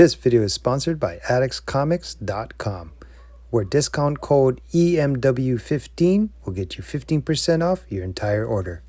This video is sponsored by AttixComics.com, where discount code EMW15 will get you 15% off your entire order.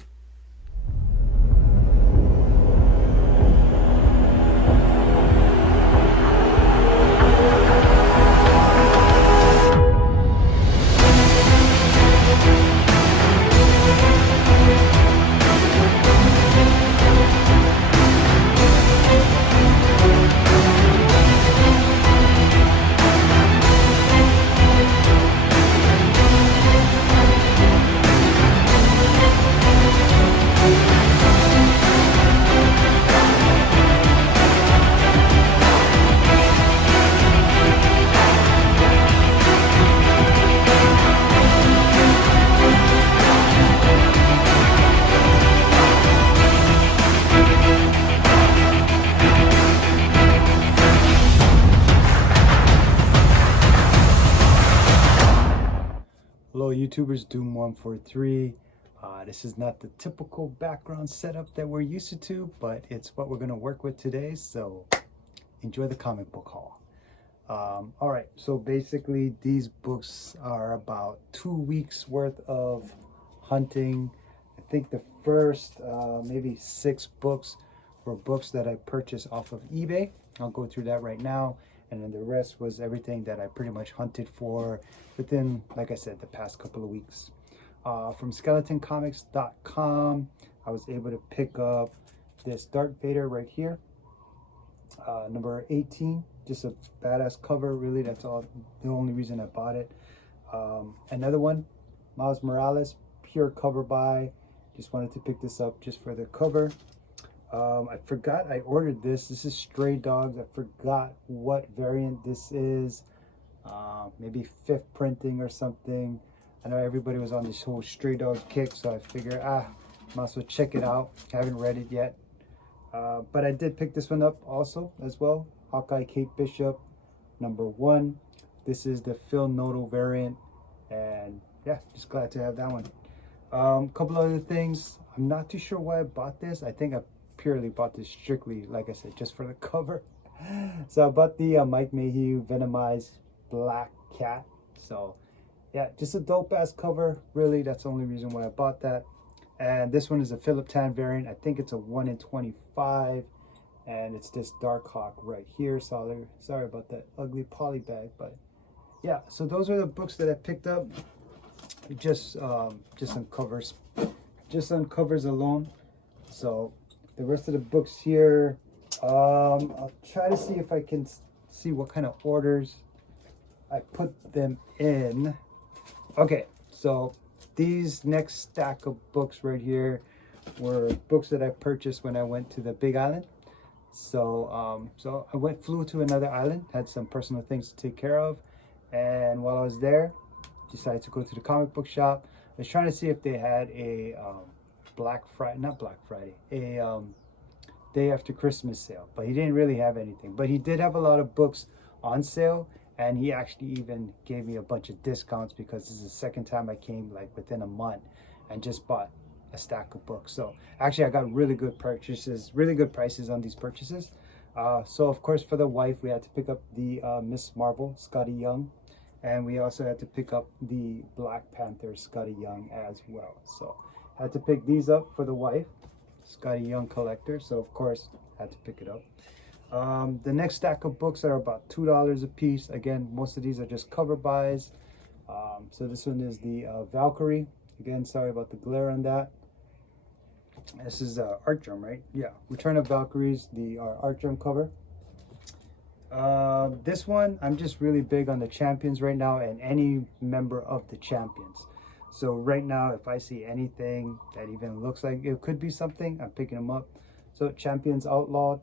Hello YouTubers, Doom143. This is not the typical background setup that we're used to, but it's what we're going to work with today, so enjoy the comic book haul. Alright, so basically these books are about 2 weeks worth of hunting. I think the first maybe 6 books were books that I purchased off of eBay. I'll go through that right now. And then the rest was everything that I pretty much hunted for within, like I said, the past couple of weeks. From skeletoncomics.com, I was able to pick up this Darth Vader right here, number 18. Just a badass cover, really. That's all. The only reason I bought it. Another one, Miles Morales, pure cover buy. Just wanted to pick this up just for the cover. I forgot I ordered this. This is Stray Dogs. I forgot what variant this is. Maybe 5th printing or something. I know everybody was on this whole Stray Dogs kick, so I figured, might as well check it out. Haven't read it yet. But I did pick this one up also as well. Hawkeye Kate Bishop, number 1. This is the Phil Noto variant. And yeah, just glad to have that one. Couple other things. I'm not too sure why I bought this. I think I purely bought this strictly, like I said, just for the cover. So I bought the Mike Mayhew Venomized Black Cat. So yeah, just a dope ass cover, really. That's the only reason why I bought that. And this one is a Philip Tan variant. I think it's a 1 in 25, and it's this Dark Hawk right here. Sorry about that ugly poly bag, but yeah. So those are the books that I picked up, just on covers, alone. So the rest of the books here, I'll try to see if I can see what kind of orders I put them in. Okay, so these next stack of books right here were books that I purchased when I went to the Big Island. So so I flew to another island, had some personal things to take care of, and while I was there, decided to go to the comic book shop. I was trying to see if they had a a day after Christmas sale, but he didn't really have anything. But he did have a lot of books on sale, and he actually even gave me a bunch of discounts because this is the second time I came like within a month and just bought a stack of books. So actually I got really good prices on these purchases. So of course for the wife we had to pick up the Miss Marvel Scotty Young, and we also had to pick up the Black Panther Scotty Young as well. So had to pick these up for the wife, Scotty Young collector, so of course had to pick it up. The next stack of books are about $2 a piece. Again, most of these are just cover buys. So this one is the Valkyrie. Again, sorry about the glare on that. This is Art Drum, right? Yeah, Return of Valkyries, the Art Drum cover. This one, I'm just really big on the Champions right now, and any member of the Champions. So right now, if I see anything that even looks like it could be something, I'm picking them up. So Champions Outlawed,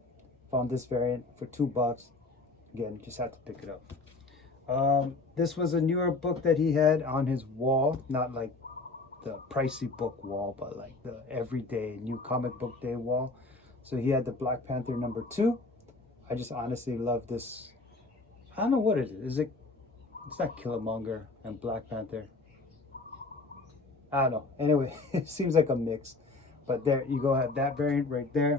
found this variant for $2. Again, just had to pick it up. This was a newer book that he had on his wall, not like the pricey book wall, but like the everyday new comic book day wall. So he had the Black Panther number 2. I just honestly love this. I don't know what it is. It's not Killmonger and Black Panther. I don't know. Anyway, it seems like a mix. But there you go, have that variant right there.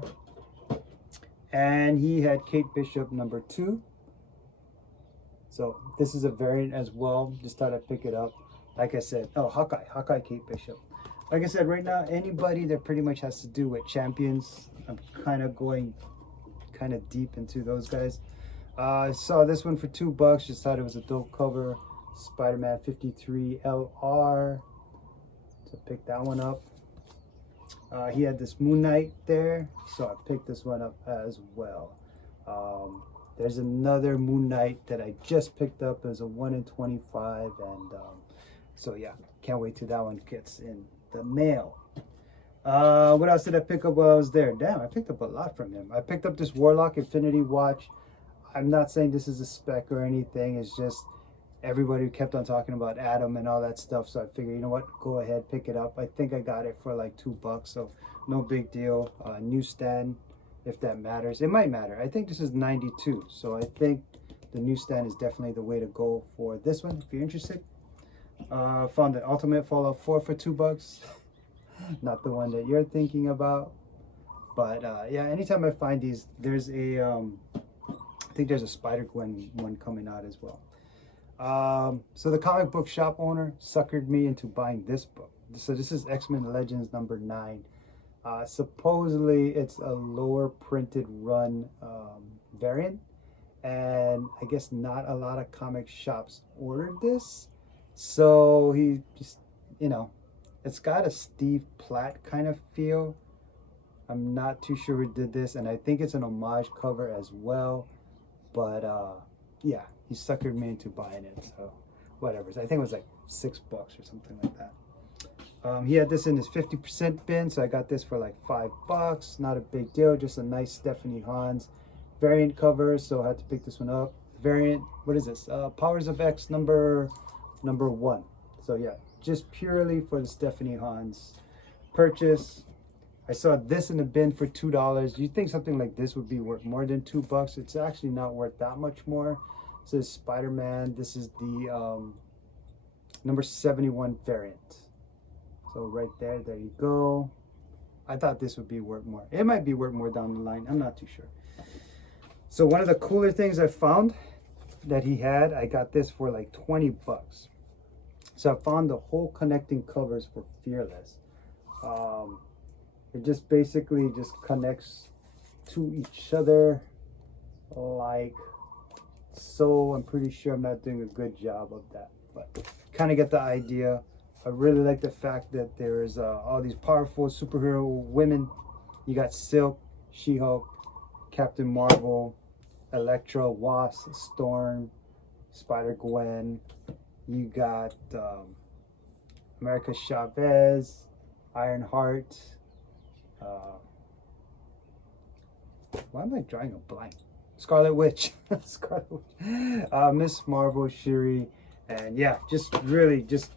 And he had Kate Bishop number 2. So this is a variant as well. Just thought I'd pick it up. Like I said, oh, Hawkeye Kate Bishop. Like I said, right now, anybody that pretty much has to do with champions, I'm kind of going kind of deep into those guys. I saw this one for $2. Just thought it was a dope cover. Spider-Man 53 LR. So pick that one up. He had this Moon Knight there, so I picked this one up as well. There's another Moon Knight that I just picked up as a 1 in 25, and so yeah, can't wait till that one gets in the mail. What else did I pick up while I was there? Damn, I picked up a lot from him. I picked up this Warlock Infinity watch. I'm not saying this is a spec or anything. It's just everybody kept on talking about Adam and all that stuff, so I figured, you know what, go ahead, pick it up. I think I got it for like $2, so no big deal. Newsstand, if that matters. It might matter. I think this is 92, so I think the newsstand is definitely the way to go for this one if you're interested. Found the Ultimate Fallout 4 for $2. Not the one that you're thinking about, but yeah, anytime I find these, there's a I think there's a Spider-Gwen one coming out as well. So the comic book shop owner suckered me into buying this book. So this is X-Men Legends number 9. Supposedly it's a lower printed run variant, and I guess not a lot of comic shops ordered this. So he just, you know, it's got a Steve Platt kind of feel. I'm not too sure who did this, and I think it's an homage cover as well. But yeah, he suckered me into buying it, so whatever. So I think it was like $6 or something like that. He had this in his 50% bin, so I got this for like $5. Not a big deal, just a nice Stephanie Hans variant cover, so I had to pick this one up. Variant, what is this? Powers of X number 1. So yeah, just purely for the Stephanie Hans purchase. I saw this in the bin for $2. You think something like this would be worth more than $2? It's actually not worth that much more. This is Spider-Man. This is the number 71 variant. So right there you go. I thought this would be worth more. It might be worth more down the line. I'm not too sure. So one of the cooler things I found that he had, I got this for like $20. So I found the whole connecting covers for Fearless. It just basically just connects to each other like so. I'm pretty sure I'm not doing a good job of that, but kind of get the idea. I really like the fact that there's all these powerful superhero women. You got Silk, She-Hulk, Captain Marvel, Elektra, Wasp, Storm, Spider-Gwen. You got America Chavez, Ironheart. Why am I drawing a blank? Scarlet Witch. Scarlet Witch. Miss Marvel, Shuri, and yeah, just really just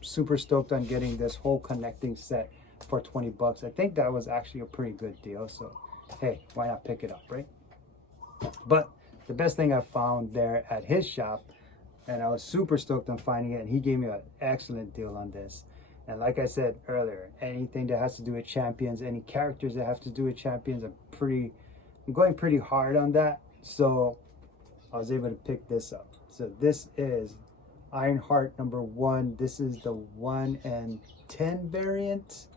super stoked on getting this whole connecting set for $20. I think that was actually a pretty good deal, so hey, why not pick it up, right? But the best thing I found there at his shop, and I was super stoked on finding it, and he gave me an excellent deal on this. And like I said earlier, anything that has to do with champions, any characters that have to do with champions, I'm going pretty hard on that. So I was able to pick this up. So this is Ironheart number 1. This is the 1 in 10 variant.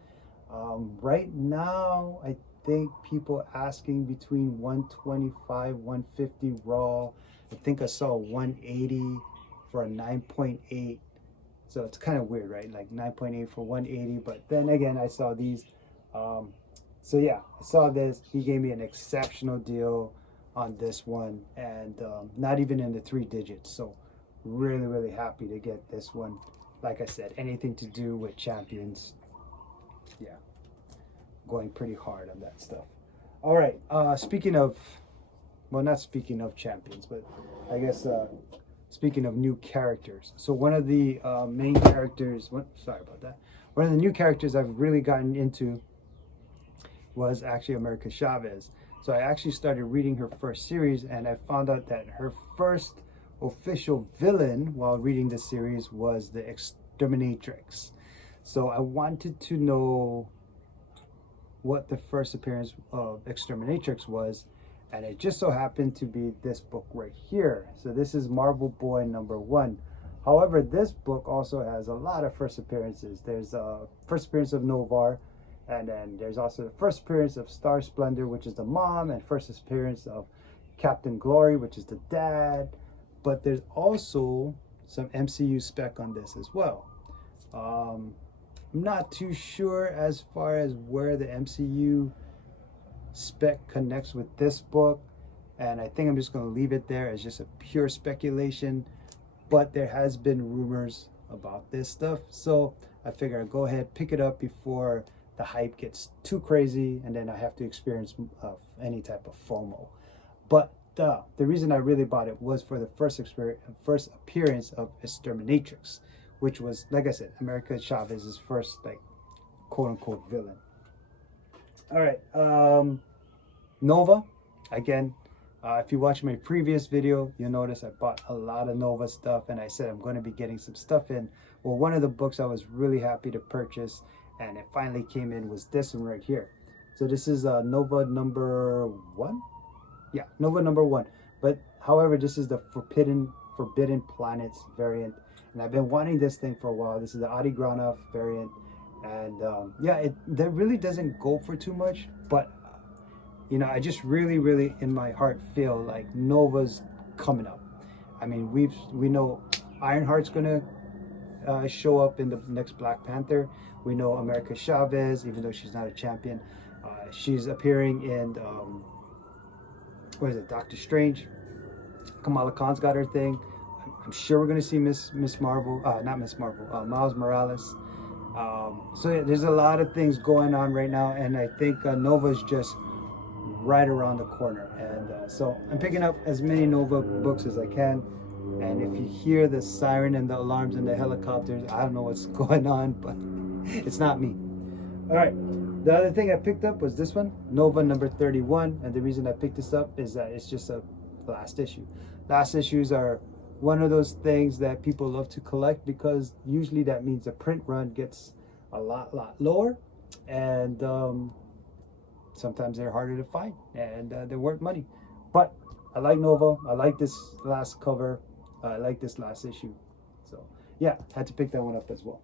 Right now, I think people asking between 125, 150 raw. I think I saw 180 for a 9.8. So it's kind of weird, right? Like 9.8 for 180. But then again, I saw these. So yeah, I saw this. He gave me an exceptional deal on this one, and not even in the 3 digits. So really, really happy to get this one. Like I said, anything to do with champions, yeah, going pretty hard on that stuff. All right, speaking of, well, not speaking of champions, but I guess speaking of new characters. So one of the main characters, sorry about that. One of the new characters I've really gotten into was actually America Chavez. So I actually started reading her first series, and I found out that her first official villain while reading the series was the Exterminatrix. So I wanted to know what the first appearance of Exterminatrix was, And it just so happened to be this book right here. So this is Marvel Boy #1. However, this book also has a lot of first appearances. There's a first appearance of Novar, and then there's also the first appearance of Star Splendor, which is the mom, and first appearance of Captain Glory, which is the dad. But there's also some MCU spec on this as well. I'm not too sure as far as where the MCU spec connects with this book, and I think I'm just going to leave it there as just a pure speculation. But there has been rumors about this stuff, so I figure I'd go ahead, pick it up before the hype gets too crazy and then I have to experience any type of FOMO. But the reason I really bought it was for the first appearance of Exterminatrix, which was, like I said, America Chavez's first, like, quote-unquote villain. All right, Nova, again, if you watch my previous video, you'll notice I bought a lot of Nova stuff, and I said I'm going to be getting some stuff in. Well, one of the books I was really happy to purchase, and it finally came in, was this one right here. So this is Nova #1? Yeah, Nova #1. But however, this is the Forbidden Planets variant, and I've been wanting this thing for a while. This is the Adi Granov variant, and yeah, that really doesn't go for too much, but you know, I just really in my heart feel like Nova's coming up. I mean, we know Ironheart's gonna show up in the next Black Panther. We know America Chavez, even though she's not a champion, she's appearing in what is it, Doctor Strange. Kamala Khan's got her thing. I'm sure we're gonna see Miss Marvel, not Miss Marvel, Miles Morales. So yeah, there's a lot of things going on right now, and I think Nova's just right around the corner. And so I'm picking up as many Nova books as I can. And if you hear the siren and the alarms and the helicopters, I don't know what's going on, but it's not me. All right, the other thing I picked up was this one, Nova #31. And the reason I picked this up is that it's just a last issue. Last issues are one of those things that people love to collect, because usually that means the print run gets a lot lower, and sometimes they're harder to find, and they're worth money. But I like Nova. I like this last cover. I like this last issue. So yeah, had to pick that one up as well.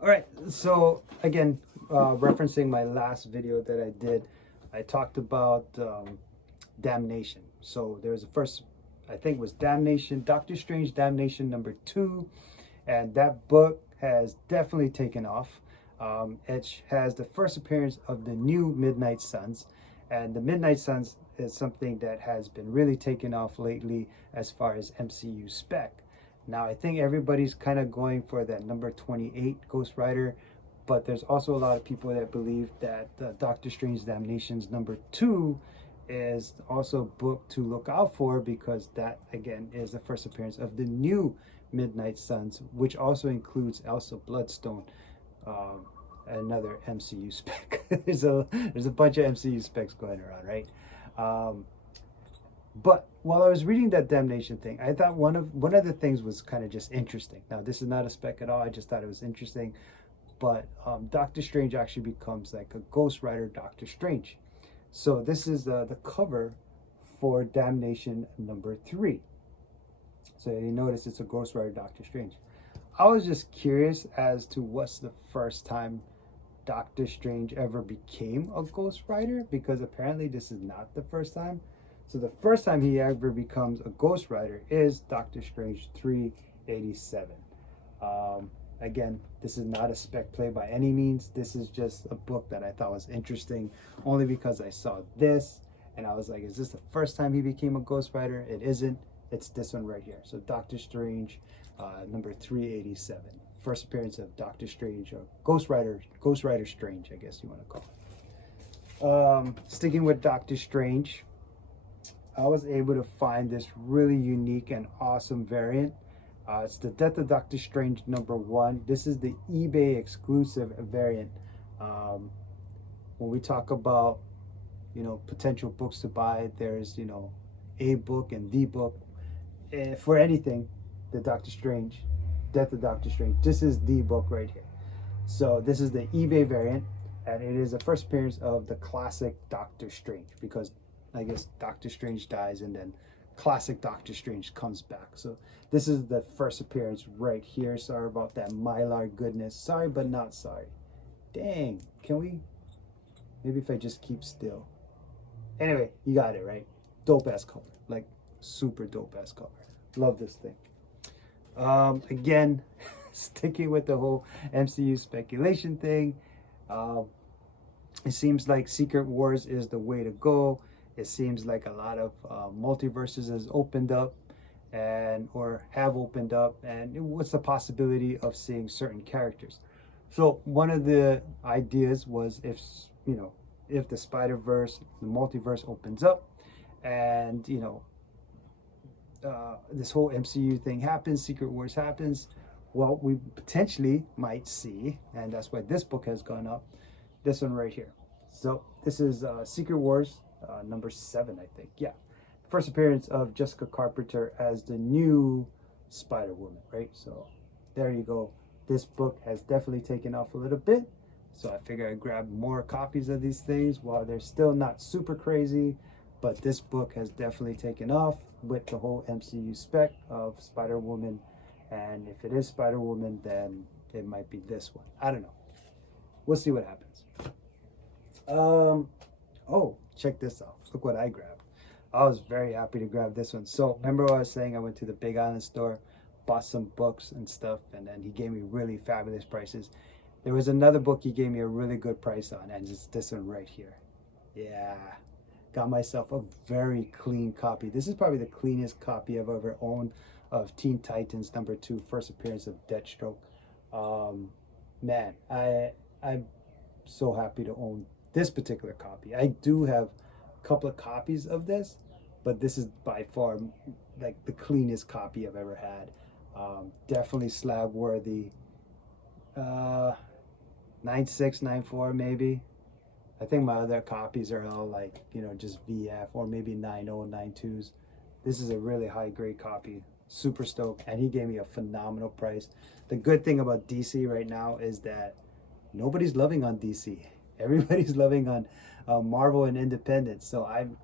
All right, so again, referencing my last video that I did, I talked about Damnation. So there's the first, I think it was Damnation, Doctor Strange Damnation #2, and that book has definitely taken off. It has the first appearance of the new Midnight Suns, and the Midnight Suns is something that has been really taken off lately as far as MCU spec. Now I think everybody's kind of going for that #28 Ghost Rider, but there's also a lot of people that believe that Doctor Strange Damnation's #2 is also a book to look out for, because that again is the first appearance of the new Midnight Suns, which also includes Elsa Bloodstone, another MCU spec. there's a bunch of MCU specs going around, right? But while I was reading that Damnation thing, I thought one of the things was kind of just interesting. Now this is not a spec at all, I just thought it was interesting. But Doctor Strange actually becomes like a Ghost Rider Doctor Strange. So this is the cover for Damnation #3. So you notice it's a Ghost Rider Doctor Strange. I was just curious as to what's the first time Doctor Strange ever became a Ghost Rider, because apparently this is not the first time. So the first time he ever becomes a Ghost Rider is Doctor Strange 387. Again, this is not a spec play by any means. This is just a book that I thought was interesting, only because I saw this and I was like, is this the first time he became a Ghost Rider? It isn't. It's this one right here. So Doctor Strange number 387. First appearance of Doctor Strange, or Ghost Rider Strange, I guess you want to call it. Sticking with Doctor Strange, I was able to find this really unique and awesome variant. It's the Death of Doctor Strange #1. This is the eBay exclusive variant. When we talk about, you know, potential books to buy, there's, you know, a book and the book. For anything, the Doctor Strange, Death of Doctor Strange, this is the book right here. So this is the eBay variant, and it is the first appearance of the classic Doctor Strange, because I guess Doctor Strange dies, and then classic Doctor Strange comes back. So this is the first appearance right here. Sorry about that Mylar goodness. Sorry, but not sorry. Dang, can we, maybe if I just keep still. Anyway, you got it, right? Dope ass cover, like super dope ass cover. Love this thing. Again, sticking with the whole MCU speculation thing, it seems like Secret Wars is the way to go. It seems like a lot of multiverses has opened up or have opened up, and what's the possibility of seeing certain characters. So one of the ideas was, if the Spider-Verse, the multiverse opens up, and this whole MCU thing happens, Secret Wars happens, well, we potentially might see, and that's why this book has gone up, this one right here. So this is Secret Wars number 7, I think. Yeah, first appearance of Jessica Carpenter as the new Spider-Woman, right? So there you go. This book has definitely taken off a little bit, so I figure I'd grab more copies of these things while they're still not super crazy. But this book has definitely taken off with the whole MCU spec of Spider-Woman. And if it is Spider-Woman, then it might be this one. I don't know. We'll see what happens. Oh, check this out. Look what I grabbed. I was very happy to grab this one. So remember what I was saying? I went to the Big Island store, bought some books and stuff, and then he gave me really fabulous prices. There was another book he gave me a really good price on, and it's this one right here. Yeah. Got myself a very clean copy. This is probably the cleanest copy I've ever owned of Teen Titans number 2, first appearance of Deathstroke. Man, I'm so happy to own this particular copy. I do have a couple of copies of this, but this is by far like the cleanest copy I've ever had. Definitely slab worthy. 96, 94 maybe. I think my other copies are all like, just VF or maybe 90, 92s. This is a really high grade copy. Super stoked. And he gave me a phenomenal price. The good thing about DC right now is that nobody's loving on DC. Everybody's loving on Marvel and Independence. So I'm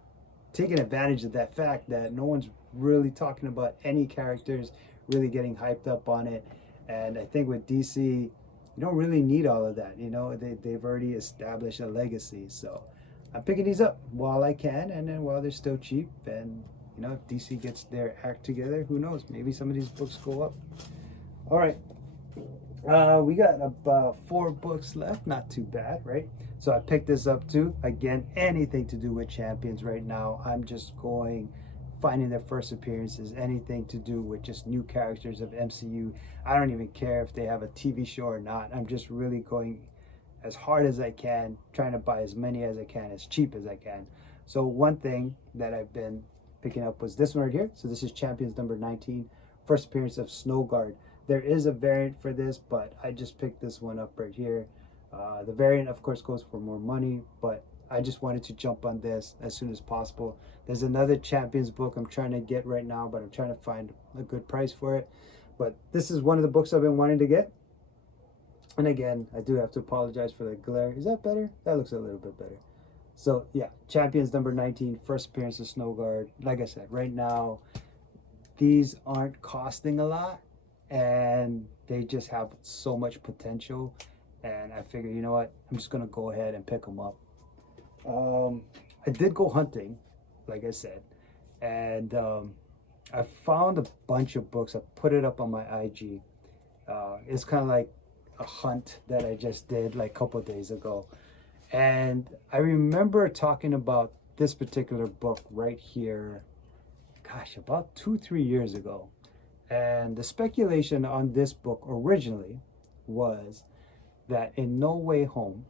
taking advantage of that fact that no one's really talking about any characters, really getting hyped up on it. And I think with DC, you don't really need all of that. They've already established a legacy. So I'm picking these up while I can, and then while they're still cheap. And if DC gets their act together, who knows? Maybe some of these books go up. All right. We got about 4 books left. Not too bad, right? So I picked this up too. Again, anything to do with Champions right now. I'm just finding their first appearances, anything to do with just new characters of MCU. I don't even care if they have a TV show or not. I'm just really going as hard as I can, trying to buy as many as I can, as cheap as I can. So one thing that I've been picking up was this one right here. So this is Champions number 19, first appearance of Snowguard. There is a variant for this, but I just picked this one up right here. The variant, of course, goes for more money, but I just wanted to jump on this as soon as possible. There's another Champions book I'm trying to get right now, but I'm trying to find a good price for it. But this is one of the books I've been wanting to get. And again, I do have to apologize for the glare. Is that better? That looks a little bit better. So yeah, Champions number 19, first appearance of Snowguard. Like I said, right now, these aren't costing a lot, and they just have so much potential. And I figure, you know what? I'm just gonna go ahead and pick them up. I did go hunting, like I said, and I found a bunch of books. I put it up on my IG. It's kind of like a hunt that I just did like a couple of days ago. And I remember talking about this particular book right here, gosh, about 2-3 years ago. And the speculation on this book originally was that in No Way Home,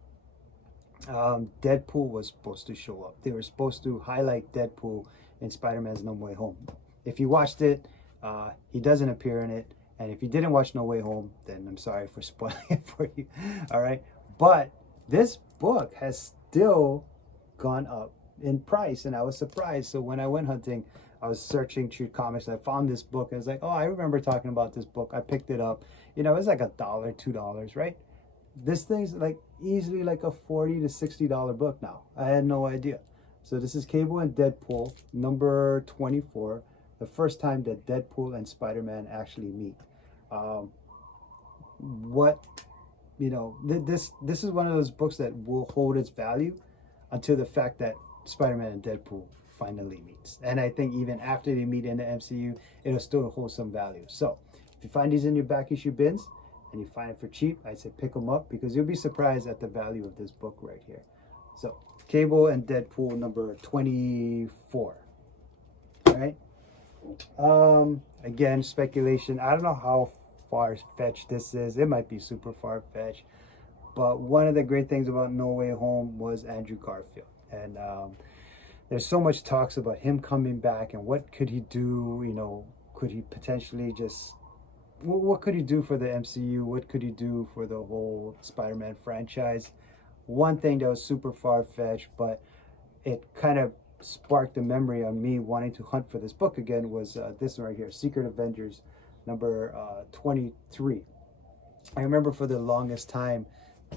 Deadpool was supposed to show up. They were supposed to highlight Deadpool in Spider-Man's No Way Home. If you watched it, he doesn't appear in it. And if you didn't watch No Way Home, then I'm sorry for spoiling it for you. All right. But this book has still gone up in price, and I was surprised. So when I went hunting, I was searching through comics, and I found this book. I was like, oh, I remember talking about this book. I picked it up. It was like $1, $2, right? This thing's like easily like a $40 to $60 book now. I had no idea. So this is Cable and Deadpool, number 24, the first time that Deadpool and Spider-Man actually meet. This is one of those books that will hold its value until the fact that Spider-Man and Deadpool finally meets. And I think even after they meet in the MCU, it'll still hold some value. So if you find these in your back issue bins and you find it for cheap, I say pick them up, because you'll be surprised at the value of this book right here. So Cable and Deadpool number 24. All right. Again, speculation. I don't know how far-fetched this is. It might be super far-fetched. But one of the great things about No Way Home was Andrew Garfield. And there's so much talks about him coming back and what could he do. You know, could he potentially just... what could he do for the MCU? What could he do for the whole Spider-Man franchise? One thing that was super far-fetched, but it kind of sparked a memory on me wanting to hunt for this book again, was this one right here, Secret Avengers, number 23. I remember for the longest time,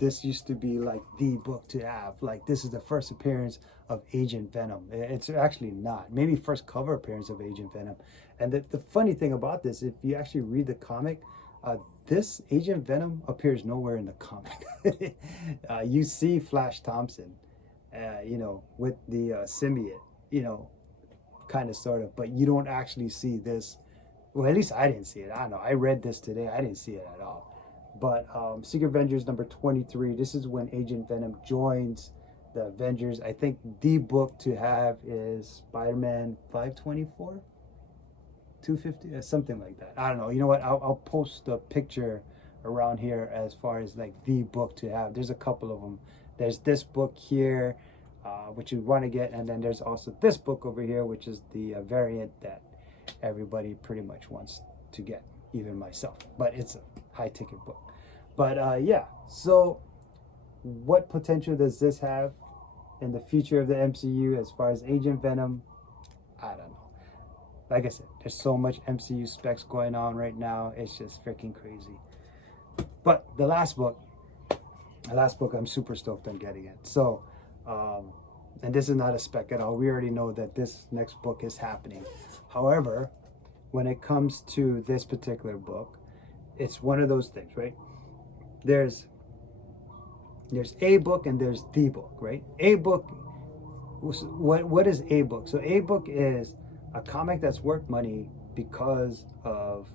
this used to be like the book to have. Like, this is the first appearance of Agent Venom. It's actually not. Maybe first cover appearance of Agent Venom. And the funny thing about this, if you actually read the comic, this Agent Venom appears nowhere in the comic. You see Flash Thompson, with the symbiote, kind of, sort of, but you don't actually see this. Well, at least I didn't see it. I don't know. I read this today. I didn't see it at all. But Secret Avengers number 23, this is when Agent Venom joins the Avengers. I think the book to have is Spider-Man 524? 250, something like that. I don't know. You know what? I'll post a picture around here as far as like the book to have. There's a couple of them. There's this book here, which you want to get, and then there's also this book over here, which is the variant that everybody pretty much wants to get, even myself. But it's a high ticket book. But yeah, so what potential does this have in the future of the MCU as far as Agent Venom? I don't know. Like I said, there's so much MCU specs going on right now. It's just freaking crazy. But the last book I'm super stoked on getting it. So, and this is not a spec at all. We already know that this next book is happening. However, when it comes to this particular book, it's one of those things, right? There's a book and there's the book, right? A book, what is a book? So a book is a comic that's worth money because of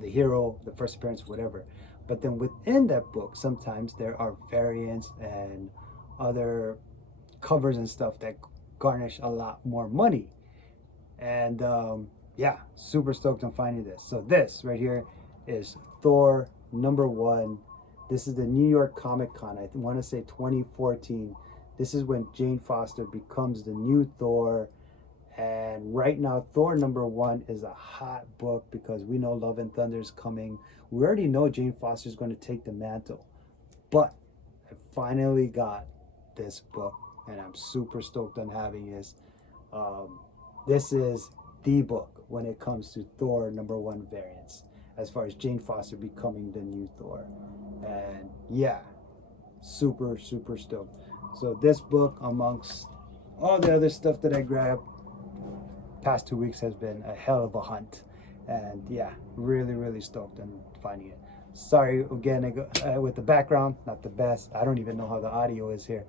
the hero, the first appearance, whatever. But then within that book, sometimes there are variants and other covers and stuff that garnish a lot more money. And yeah, super stoked on finding this. So this right here is Thor number 1. This is the New York Comic Con. I want to say 2014. This is when Jane Foster becomes the new Thor. And right now, Thor number 1 is a hot book because we know Love and Thunder is coming. We already know Jane Foster is going to take the mantle. But I finally got this book, and I'm super stoked on having this. This is the book when it comes to Thor number 1 variants, as far as Jane Foster becoming the new Thor. And yeah, super, super stoked. So this book, amongst all the other stuff that I grabbed, past 2 weeks has been a hell of a hunt. And yeah, really, really stoked on finding it. Sorry again with the background, not the best. I don't even know how the audio is here,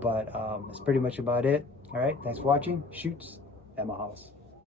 but it's pretty much about it. All right, thanks for watching. Shoots at my house.